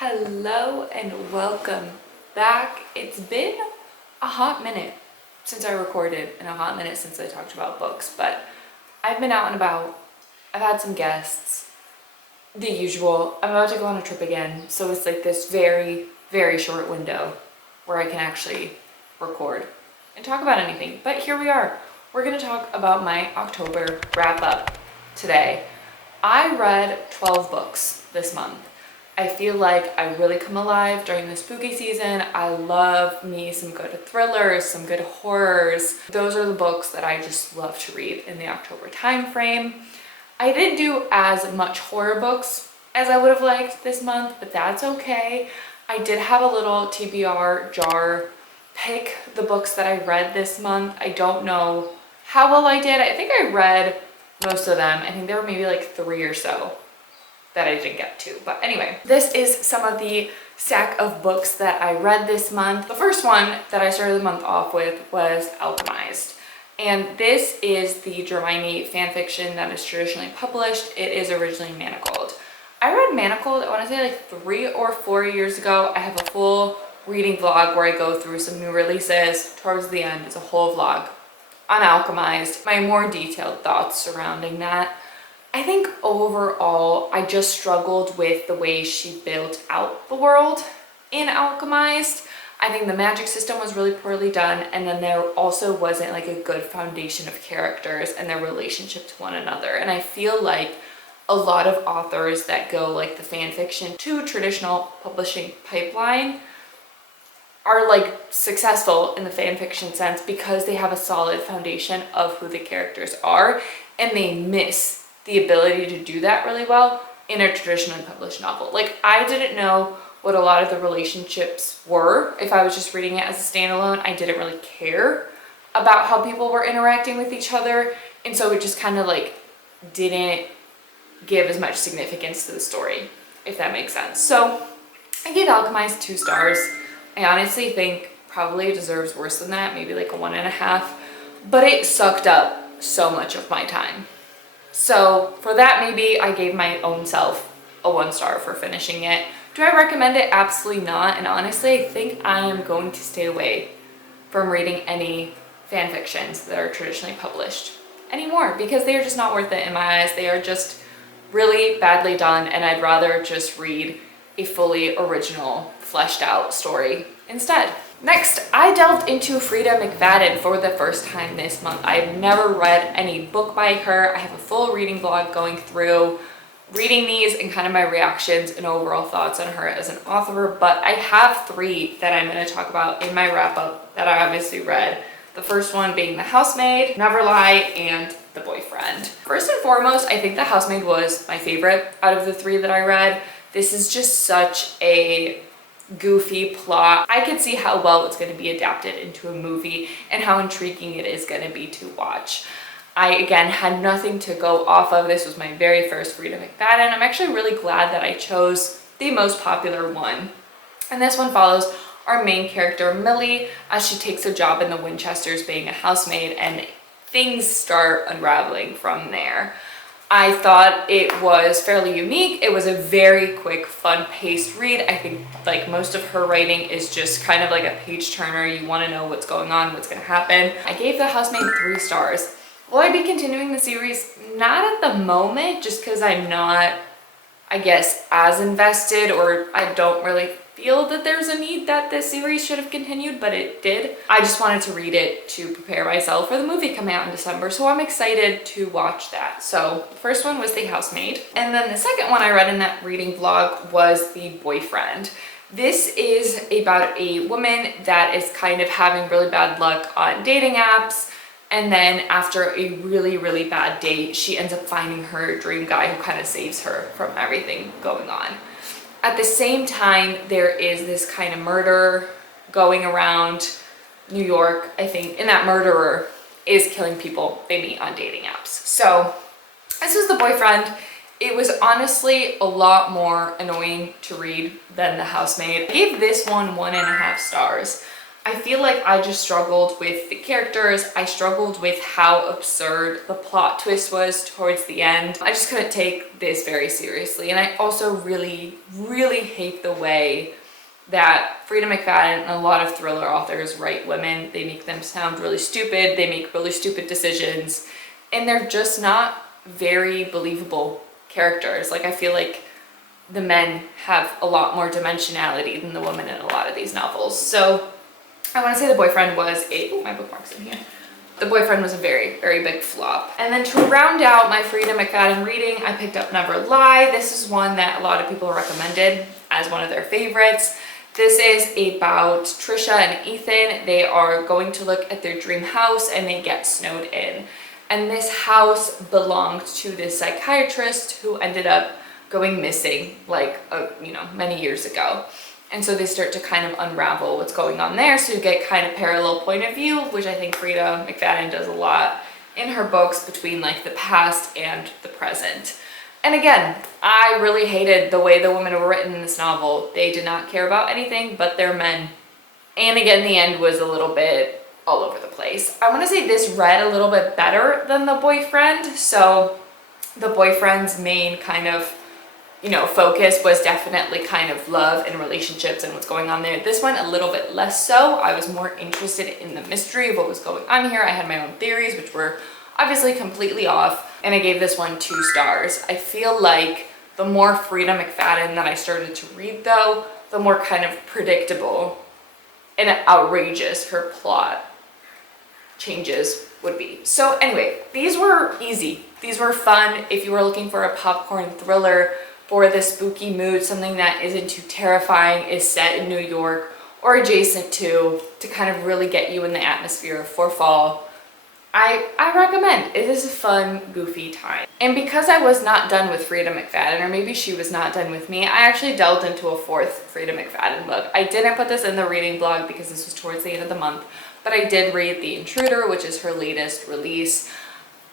Hello and welcome back. It's been a hot minute since I recorded and a hot minute since I talked about books, but I've been out and about. I've had some guests, the usual. I'm about to go on a trip again, so it's like this very, very short window where I can actually record and talk about anything. But here we are. We're gonna talk about my October wrap up today. I read 12 books this month. I feel like I really come alive during the spooky season. I love me some good thrillers, some good horrors. Those are the books that I just love to read in the October time frame. I didn't do as much horror books as I would have liked this month, but that's okay. I did have a little TBR jar pick the books that I read this month. I don't know how well I did. I think I read most of them. I think there were maybe like 3 or so that I didn't get to. But anyway, this is some of the stack of books that I read this month. The first one that I started the month off with was Alchemized. And this is the Hermione fanfiction that is traditionally published. It is originally Manacled. I read Manacled, I want to say like 3 or 4 years ago. I have a full reading vlog where I go through some new releases. Towards the end, it's a whole vlog on Alchemized, my more detailed thoughts surrounding that. I think overall, I just struggled with the way she built out the world in Alchemized. I think the magic system was really poorly done, and then there also wasn't like a good foundation of characters and their relationship to one another. And I feel like a lot of authors that go like the fan fiction to traditional publishing pipeline are like successful in the fan fiction sense because they have a solid foundation of who the characters are, and they miss the ability to do that really well in a traditionally published novel. Like, I didn't know what a lot of the relationships were. If I was just reading it as a standalone, I didn't really care about how people were interacting with each other. And so it just kind of like didn't give as much significance to the story, if that makes sense. So I gave Alchemized 2 stars. I honestly think probably it deserves worse than that, maybe like a 1.5, but it sucked up so much of my time. So for that, maybe I gave my own self a 1 star for finishing it. Do I recommend it? Absolutely not. And honestly, I think I am going to stay away from reading any fan fictions that are traditionally published anymore because they are just not worth it in my eyes. They are just really badly done, and I'd rather just read a fully original, fleshed out story instead. Next, I delved into Frida McFadden for the first time this month. I've never read any book by her. I have a full reading vlog going through reading these and kind of my reactions and overall thoughts on her as an author, but I have 3 that I'm going to talk about in my wrap up that I obviously read. The first one being The Housemaid, Never Lie, and The Boyfriend. First and foremost, I think The Housemaid was my favorite out of the 3 that I read. This is just such a goofy plot. I could see how well it's going to be adapted into a movie and how intriguing it is going to be to watch. I, again, had nothing to go off of. This was my very first Frida McFadden. I'm actually really glad that I chose the most popular one. And this one follows our main character, Millie, as she takes a job in the Winchesters being a housemaid, and things start unraveling from there. I thought it was fairly unique. It was a very quick, fun-paced read. I think like most of her writing is just kind of like a page turner. You want to know what's going on, what's going to happen. I gave The Housemaid 3 stars. Will I be continuing the series? Not at the moment, just because I'm not, I guess, as invested, or I don't really feel that there's a need that this series should have continued, but it did. I just wanted to read it to prepare myself for the movie coming out in December, so I'm excited to watch that. So the first one was The Housemaid, and then the second one I read in that reading vlog was The Boyfriend. This is about a woman that is kind of having really bad luck on dating apps, and then after a really, really bad date, she ends up finding her dream guy who kind of saves her from everything going on. At the same time, there is this kind of murder going around New York, I think, and that murderer is killing people they meet on dating apps. So this was The Boyfriend. It was honestly a lot more annoying to read than The Housemaid. I gave this one 1.5 stars. I feel like I just struggled with the characters. I struggled with how absurd the plot twist was towards the end. I just couldn't take this very seriously. And I also really, really hate the way that Frida McFadden and a lot of thriller authors write women. They make them sound really stupid. They make really stupid decisions. And they're just not very believable characters. Like, I feel like the men have a lot more dimensionality than the women in a lot of these novels. So I want to say the boyfriend was oh, my bookmark's in here. The boyfriend was a very, very big flop. And then to round out my Frida McFadden reading, I picked up Never Lie. This is one that a lot of people recommended as one of their favorites. This is about Trisha and Ethan. They are going to look at their dream house and they get snowed in. And this house belonged to this psychiatrist who ended up going missing like, many years ago. And so they start to kind of unravel what's going on there. So you get kind of parallel point of view, which I think Frida McFadden does a lot in her books between like the past and the present. And again, I really hated the way the women were written in this novel. They did not care about anything but their men. And again, the end was a little bit all over the place. I want to say this read a little bit better than The Boyfriend. So The Boyfriend's main kind of focus was definitely kind of love and relationships and what's going on there. This one, a little bit less so. I was more interested in the mystery of what was going on here. I had my own theories, which were obviously completely off, and I gave this one 2 stars. I feel like the more Frida McFadden that I started to read, though, the more kind of predictable and outrageous her plot changes would be. So anyway, these were easy. These were fun. If you were looking for a popcorn thriller for the spooky mood, something that isn't too terrifying, is set in New York or adjacent to kind of really get you in the atmosphere for fall, I recommend. It is a fun, goofy time. And because I was not done with Frida McFadden, or maybe she was not done with me, I actually delved into a 4th Frida McFadden book. I didn't put this in the reading blog because this was towards the end of the month, but I did read The Intruder, which is her latest release.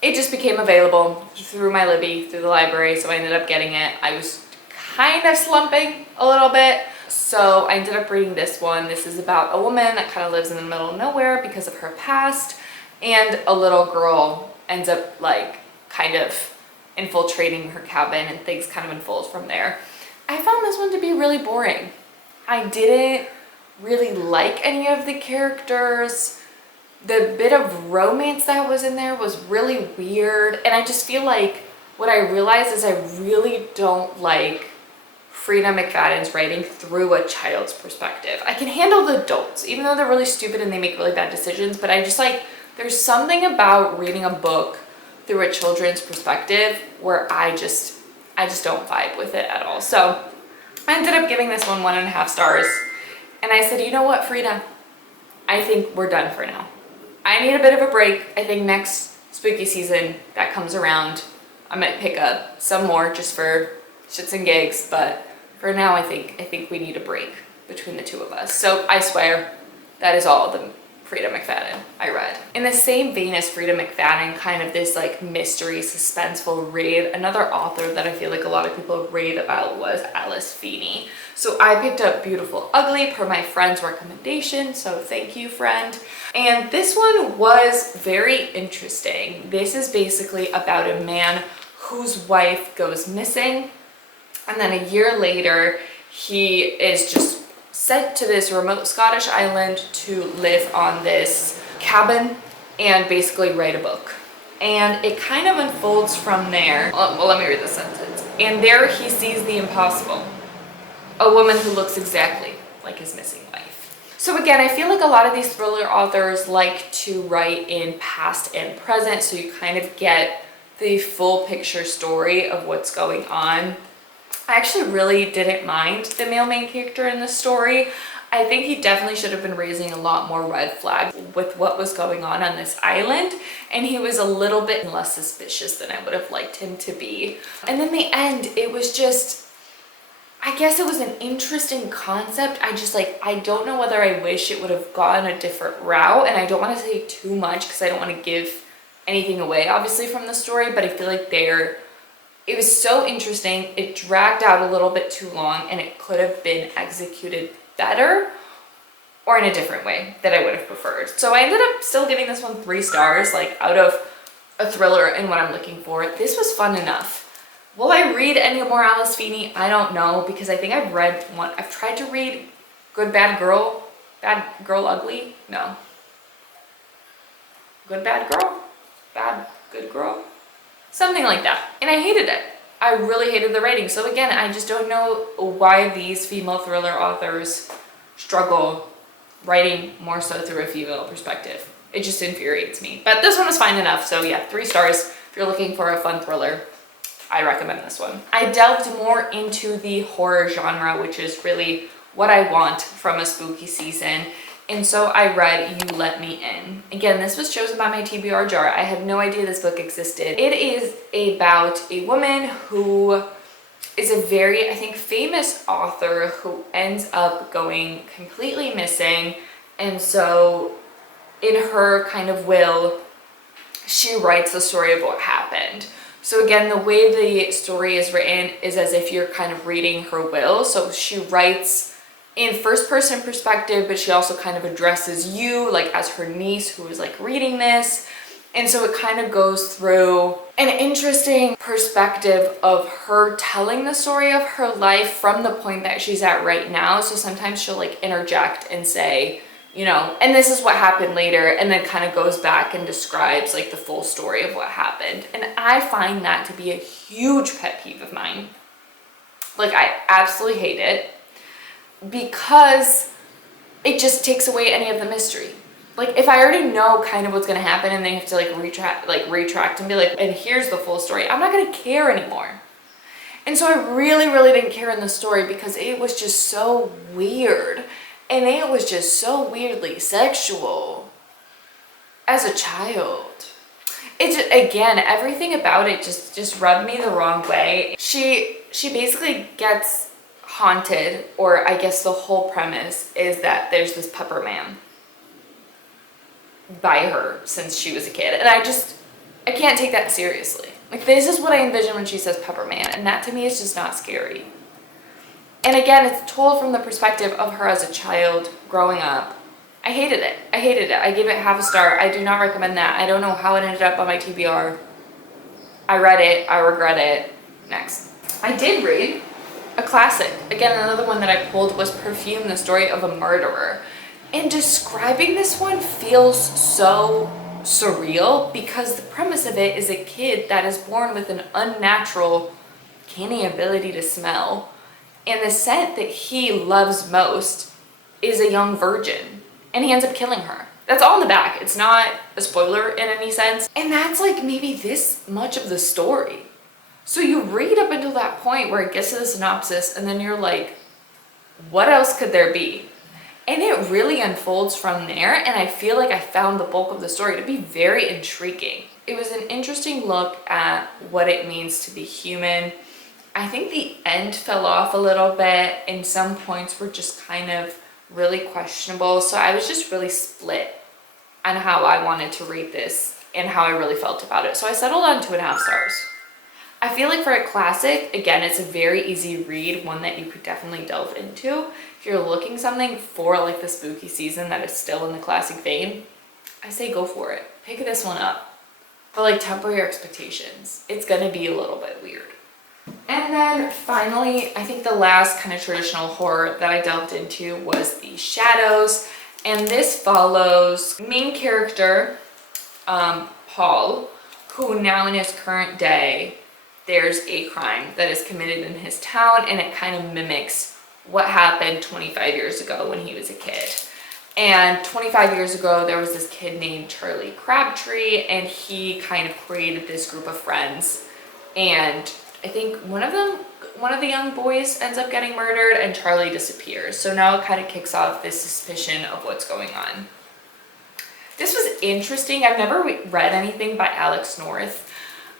It just became available through my Libby, through the library, so I ended up getting it. I was kind of slumping a little bit, so I ended up reading this one. This is about a woman that kind of lives in the middle of nowhere because of her past, and a little girl ends up like kind of infiltrating her cabin, and things kind of unfold from there. I found this one to be really boring. I didn't really like any of the characters. The bit of romance that was in there was really weird, and I just feel like what I realized is I really don't like Frida McFadden's writing through a child's perspective. I can handle the adults, even though they're really stupid and they make really bad decisions, but I just like, there's something about reading a book through a children's perspective where I just don't vibe with it at all. So I ended up giving this one 1.5 stars, and I said, you know what, Frida, I think we're done for now. I need a bit of a break. I think next spooky season that comes around, I might pick up some more just for shits and gigs, but for now I think we need a break between the two of us. So I swear that is all the Frida McFadden I read. In the same vein as Frida McFadden, kind of this like mystery, suspenseful read, another author that I feel like a lot of people read about was Alice Feeney. So I picked up Beautiful Ugly per my friend's recommendation, so thank you, friend. And this one was very interesting. This is basically about a man whose wife goes missing, and then a year later he is just sent to this remote Scottish island to live on this cabin and basically write a book. And it kind of unfolds from there. Well, let me read the sentence. And there he sees the impossible, a woman who looks exactly like his missing wife. So again, I feel like a lot of these thriller authors like to write in past and present, so you kind of get the full picture story of what's going on. I actually really didn't mind the male main character in this story. I think he definitely should have been raising a lot more red flags with what was going on this island, and he was a little bit less suspicious than I would have liked him to be. And in the end, it was just, I guess it was an interesting concept. I don't know whether I wish it would have gone a different route, and I don't want to say too much because I don't want to give anything away obviously from the story, but I feel like it was so interesting. It dragged out a little bit too long, and it could have been executed better. or in a different way that I would have preferred. So I ended up still giving this one 3 stars, like out of a thriller and what I'm looking for. This was fun enough. Will I read any more Alice Feeney? I don't know, because I think I've read one. I've tried to read Good Bad Girl, Bad Girl Ugly? No. Good Bad Girl? Bad Good Girl? Something like that. And I hated it. I really hated the writing. So again, I just don't know why these female thriller authors struggle writing more so through a female perspective. It just infuriates me. But this one was fine enough. So yeah, 3 stars. If you're looking for a fun thriller, I recommend this one. I delved more into the horror genre, which is really what I want from a spooky season. And so I read You Let Me In. Again, this was chosen by my TBR jar. I had no idea this book existed. It is about a woman who is a very, I think, famous author who ends up going completely missing. And so in her kind of will, she writes the story of what happened. So again, the way the story is written is as if you're kind of reading her will. So she writes in first person perspective, but she also kind of addresses you like as her niece who is like reading this. And so it kind of goes through an interesting perspective of her telling the story of her life from the point that she's at right now. So sometimes she'll like interject and say, you know, and this is what happened later, and then kind of goes back and describes like the full story of what happened. And I find that to be a huge pet peeve of mine. Like, I absolutely hate it because it just takes away any of the mystery. Like, if I already know kind of what's going to happen and then you have to like retract and be like, and here's the full story, I'm not going to care anymore. And so I really didn't care in the story because it was just so weird. And it was just so weirdly sexual as a child. It's just, again, everything about it just rubbed me the wrong way. She basically gets haunted, or I guess the whole premise is that there's this pepper man by her since she was a kid. And I can't take that seriously. Like, this is what I envision when she says pepper man, and that to me is just not scary. And again, it's told from the perspective of her as a child growing up. I hated it. I gave it half a star. I do not recommend that. I don't know how it ended up on my TBR. I read it. I regret it. Next. I did read a classic. Again, another one that I pulled was Perfume, the Story of a Murderer. And describing this one feels so surreal because the premise of it is a kid that is born with an unnatural, canny ability to smell. And the scent that he loves most is a young virgin. And he ends up killing her. That's all in the back. It's not a spoiler in any sense. And that's like maybe this much of the story. So you read up until that point where it gets to the synopsis and then you're like, what else could there be? And it really unfolds from there. And I feel like I found the bulk of the story to be very intriguing. It was an interesting look at what it means to be human. I think the end fell off a little bit and some points were just kind of really questionable. So I was just really split on how I wanted to read this and how I really felt about it. So I settled on 2.5 stars. I feel like for a classic, again, it's a very easy read, one that you could definitely delve into. If you're looking something for like the spooky season that is still in the classic vein, I say go for it. Pick this one up. But like, temper your expectations. It's gonna be a little bit weird. And then finally, I think the last kind of traditional horror that I delved into was The Shadows. And this follows main character, Paul, who now in his current day, there's a crime that is committed in his town and it kind of mimics what happened 25 years ago when he was a kid. And 25 years ago, there was this kid named Charlie Crabtree, and he kind of created this group of friends. And I think one of the young boys ends up getting murdered and Charlie disappears. So now it kind of kicks off this suspicion of what's going on. This was interesting. I've never read anything by Alex North.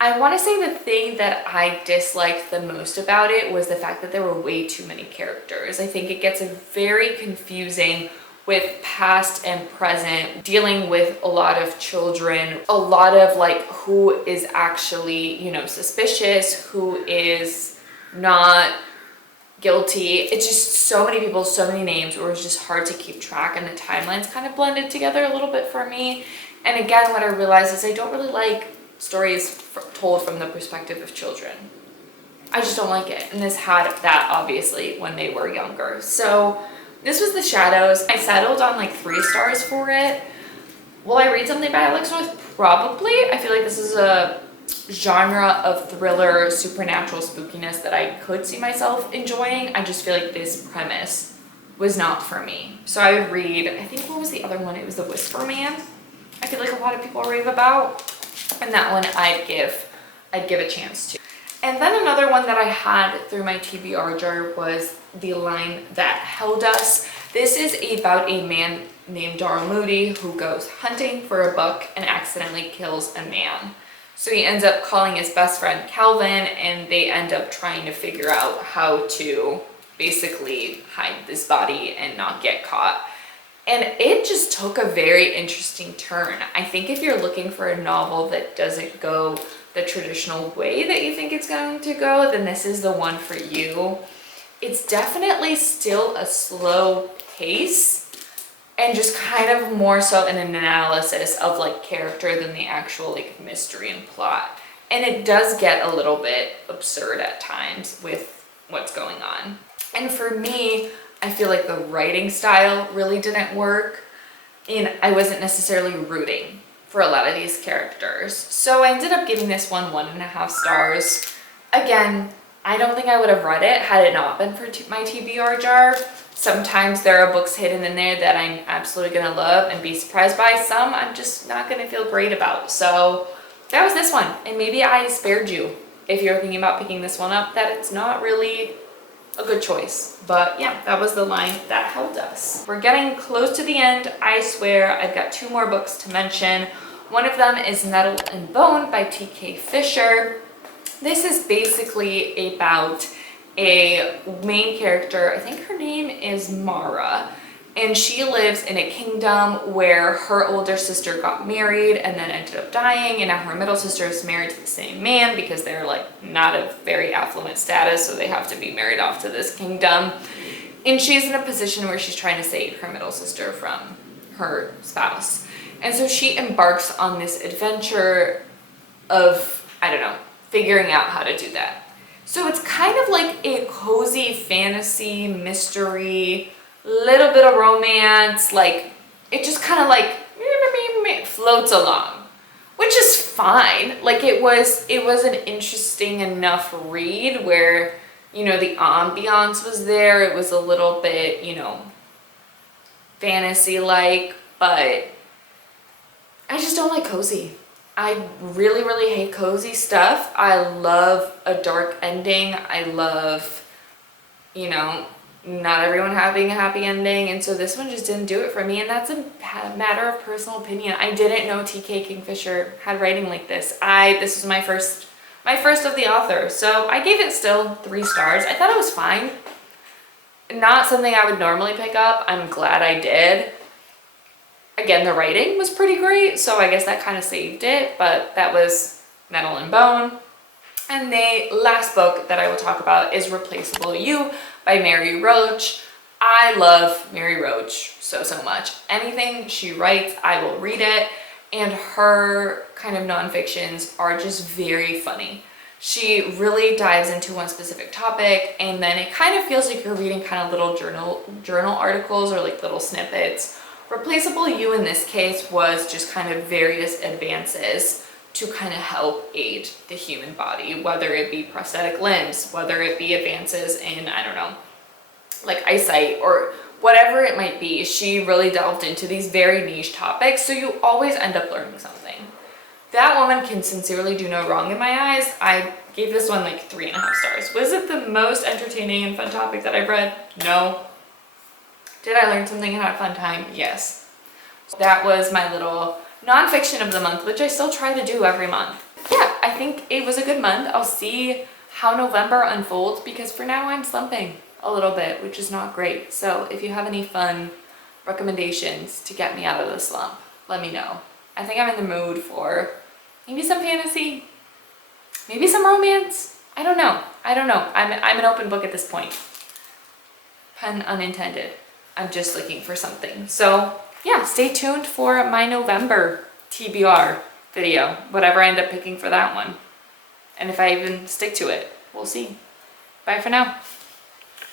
I want to say the thing that I disliked the most about it was the fact that there were way too many characters. I think it gets very confusing with past and present, dealing with a lot of children, a lot of like who is actually, you know, suspicious, who is not guilty. It's just so many people, so many names, where it was just hard to keep track, and the timelines kind of blended together a little bit for me. And again, what I realized is I don't really like stories told from the perspective of children. I just don't like it. And this had that obviously when they were younger. So this was The Shadows. I settled on like 3 stars for it. Will I read something by Alex North? Probably. I feel like this is a genre of thriller, supernatural spookiness that I could see myself enjoying. I just feel like this premise was not for me. So I would read, I think, what was the other one? It was The Whisper Man. I feel like a lot of people rave about. And that one I'd give a chance to. And then another one that I had through my TBR jar was The Line That Held Us. This is about a man named Darl Moody who goes hunting for a buck and accidentally kills a man. So he ends up calling his best friend Calvin, and they end up trying to figure out how to basically hide this body and not get caught. And it just took a very interesting turn. I think if you're looking for a novel that doesn't go the traditional way that you think it's going to go, then this is the one for you. It's definitely still a slow pace and just kind of more so an analysis of like character than the actual like mystery and plot. And it does get a little bit absurd at times with what's going on. And for me, I feel like the writing style really didn't work, and I wasn't necessarily rooting for a lot of these characters. So I ended up giving this one 1.5 stars. Again, I don't think I would have read it had it not been for my TBR jar. Sometimes there are books hidden in there that I'm absolutely gonna love and be surprised by. Some I'm just not gonna feel great about. So that was this one, and maybe I spared you if you're thinking about picking this one up, that it's not really a good choice. But yeah, that was The Line That Held Us. We're getting close to the end, I swear. I've got 2 more books to mention. One of them is Nettle and Bone by T.K. Fisher. This is basically about a main character. I think her name is Mara, and she lives in a kingdom where her older sister got married and then ended up dying, and now her middle sister is married to the same man because they're like not a very affluent status, so they have to be married off to this kingdom. And she's in a position where she's trying to save her middle sister from her spouse. And so she embarks on this adventure of, I don't know, figuring out how to do that. So it's kind of like a cozy fantasy mystery, little bit of romance, like it just kind of like floats along, which is fine. Like it was an interesting enough read where, you know, the ambiance was there. It was a little bit, you know, fantasy like, but I just don't like cozy. I really, really hate cozy stuff. I love a dark ending. I love, you know, not everyone having a happy ending, and so this one just didn't do it for me, and that's a matter of personal opinion. I didn't know T.K. Kingfisher had writing like this. This was my first of the author, so I gave it still 3 stars. I thought it was fine. Not something I would normally pick up. I'm glad I did. Again, the writing was pretty great, so I guess that kind of saved it, but that was Nettle and Bone. And the last book that I will talk about is Replaceable You by Mary Roach. I love Mary Roach so much. Anything she writes, I will read it, and her kind of nonfictions are just very funny. She really dives into one specific topic, and then it kind of feels like you're reading kind of little journal articles or like little snippets. Replaceable You in this case was just kind of various advances to kind of help aid the human body, whether it be prosthetic limbs, whether it be advances in, I don't know, like eyesight or whatever it might be. She really delved into these very niche topics, so you always end up learning something. That woman can sincerely do no wrong in my eyes. I gave this one like 3.5 stars. Was it the most entertaining and fun topic that I've read? No. Did I learn something and have a fun time? Yes. So that was my little nonfiction of the month, which I still try to do every month. Yeah, I think it was a good month. I'll see how November unfolds, because for now I'm slumping a little bit, which is not great. So if you have any fun recommendations to get me out of the slump, let me know. I think I'm in the mood for maybe some fantasy, maybe some romance. I don't know. I'm an open book at this point. Pun unintended. I'm just looking for something. So yeah, stay tuned for my November TBR video, whatever I end up picking for that one. And if I even stick to it, we'll see. Bye for now.